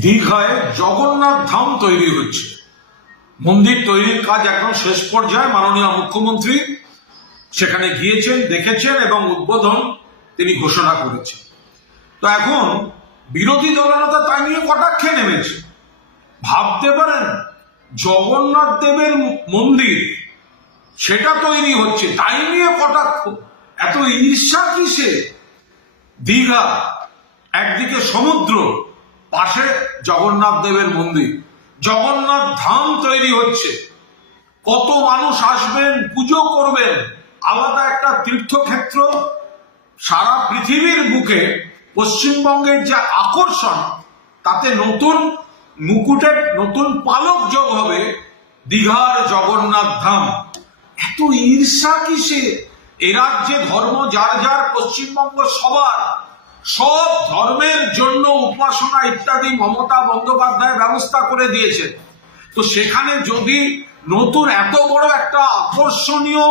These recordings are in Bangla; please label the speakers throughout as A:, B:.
A: দীঘায় জগন্নাথ ধাম তৈরি হচ্ছে। মন্দির তৈরির কাজ এখন শেষ পর্যায়ে। মাননীয় মুখ্যমন্ত্রী সেখানে গিয়েছেন, দেখেছেন এবং উদ্বোধন তিনি ঘোষণা করেছেন। তো এখন বিরোধী দলনেতা তাই নিয়ে কটাক্ষে নেমেছে? ভাবতে পারেন, জগন্নাথ দেবের মন্দির সেটা তৈরি হচ্ছে, তাই নিয়ে কটাক্ষ। এত ঈর্ষা কিসে দীঘা, একদিকে সমুদ্র পাশে জগন্নাথ দেবের মন্দির। জগন্নাথ ধাম তৈরি হচ্ছে। কত মানুষ আসবেন, পুজো করবেন, আলাদা একটা তীর্থক্ষেত্র। সারা পৃথিবীর বুকে পশ্চিমবঙ্গের যে আকর্ষণ, তাতে নতুন মুকুটের, নতুন পালক যোগ হবে দীঘার জগন্নাথ ধাম। এত ঈর্ষা কিসে এ রাজ্যে ধর্ম যার যার, পশ্চিমবঙ্গ সবার। সব ধর্মের জন্য উপাসনা ইত্যাদি মমতা বন্দ্যোপাধ্যায় ব্যবস্থা করে দিয়েছেন। তো সেখানে যদি নতুন এত বড় একটা আকর্ষণীয়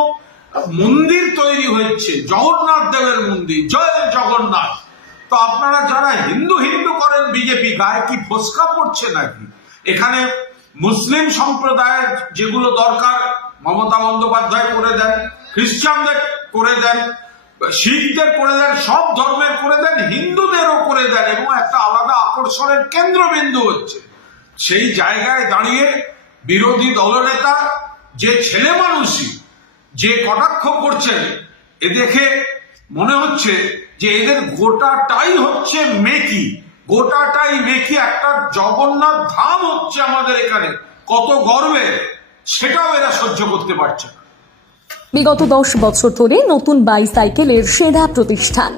A: মন্দির তৈরি হচ্ছে জগন্নাথ দেবের মন্দির, জয় জগন্নাথ, তো আপনারা যারা হিন্দু হিন্দু করেন বিজেপি, গায়ে কি ফসকা পড়ছে নাকি? এখানে মুসলিম সম্প্রদায়ের যেগুলো দরকার, মমতা বন্দ্যোপাধ্যায় করে দেন, খ্রিস্টানদের করে দেন শিখদের করে দেন, সব ধর্মের করে দেন, হিন্দুদেরও করে দেন এবং একটা আলাদা আকর্ষণের কেন্দ্রবিন্দু হচ্ছে। সেই জায়গায় দাঁড়িয়ে বিরোধী দলনেতা, যে ছেলে মানুষই, যে কটাক্ষ করছেন, এ দেখে মনে হচ্ছে যে এদের গোটাটাই হচ্ছে মেকি। গোটাটাই মেকি, একটা জগন্নাথ ধাম হচ্ছে আমাদের এখানে। কত গর্বে, সেটাও এরা সহ্য করতে পারছে না।
B: বিগত দশ বছর ধরে নতুন বাইসাইকেলের সেরা প্রতিষ্ঠান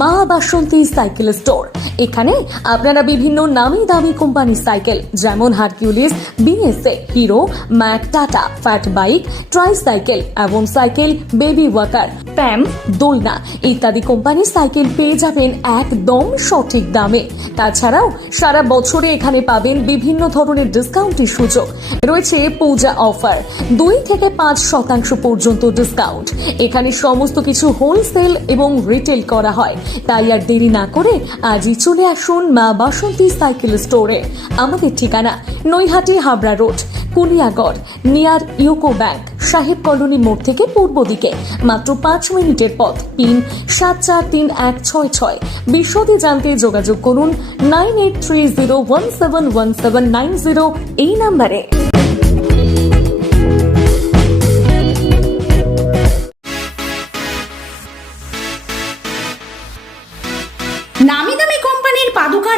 B: মা বাসন্তী সাইকেল স্টোর। এখানে আপনারা বিভিন্ন নামি দামি কোম্পানির সাইকেল, যেমন Hercules BSA Hero, Mac, Tata, fat bike tricycle এবং সাইকেল বেবি ওয়াকার, প্যাম, দোলনা ইত্যাদি কোম্পানির সাইকেল পেয়ে যাবেন একদম সঠিক দামে। তাছাড়াও সারা বছরে এখানে পাবেন বিভিন্ন ধরনের ডিসকাউন্টের সুযোগ। রয়েছে পূজা অফার, দুই থেকে পাঁচ শতাংশ পর্যন্ত ডিসকাউন্ট। এখানে সমস্ত কিছু হোলসেল এবং রিটেল করা হয়। তাই আর দেরি না করে আজই চলে আসুন মা বাসন্তী সাইকেল স্টোরে। আমাদের ঠিকানা Naihati Habra road Kuliagarh near UCO bank, Saheb colony মোড় থেকে পূর্ব দিকে। মাত্র পাঁচ মিনিটের পথ, পিন সাত চার তিন এক ছয় ছয়। বিশদে জানতে যোগাযোগ করুন nine eight three zero one seven one seven nine zero এই নাম্বারে।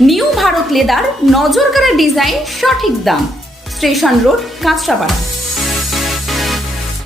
C: নিউ ভারত লেদার নজরকারা ডিজাইন সঠিক দাম। Station road Kanchrapara.